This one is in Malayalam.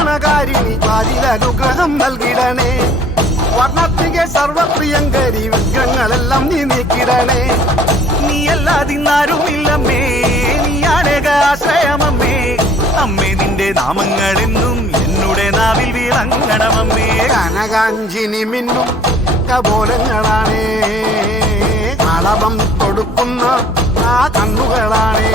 കല്യാണകാരിണി വാരിലനുഗ്രഹം നൽകിടണേ. വർണ്ണത്തികെ സർവപ്രിയങ്കരി വിഗ്രഹങ്ങളെല്ലാം നീ നീക്കിടണേ. നീയല്ലാതിന്നാരുമില്ലമ്മേ, നീയാണേക ആശ്രയമമ്മേ. അമ്മേ നിന്റെ നാമങ്ങളെന്നും എന്നുടെ നാവിൽ വിളങ്ങണമമ്മേ. കനകാഞ്ചിനി മിന്നും കപോലങ്ങളാണേ, അളവം കൊടുക്കുന്ന ആ കണ്ണുകളാണേ.